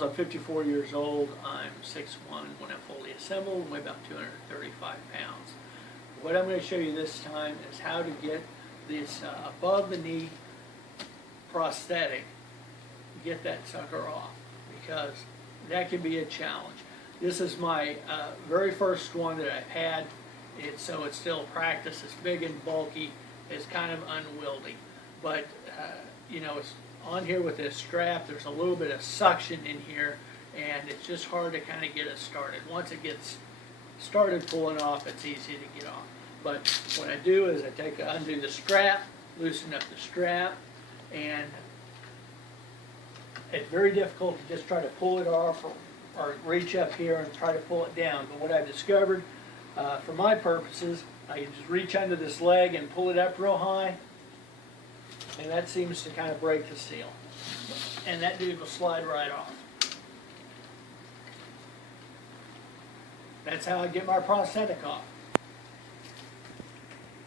I'm 54 years old. I'm 6'1" when I'm fully assembled, weigh about 235 pounds. What I'm going to show you this time is how to get this above the knee prosthetic, get that sucker off, because that can be a challenge. This is my very first one that I've had. So it's still practice. It's big and bulky. It's kind of unwieldy, but you know, it's on here with this strap. There's a little bit of suction in here, and it's just hard to kind of get it started. Once it gets started pulling off, it's easy to get off. But what I do is I undo the strap, loosen up the strap, and it's very difficult to just try to pull it off or reach up here and try to pull it down. But what I've discovered, for my purposes, I can just reach under this leg and pull it up real high, and that seems to kind of break the seal. And that dude will slide right off. That's how I get my prosthetic off.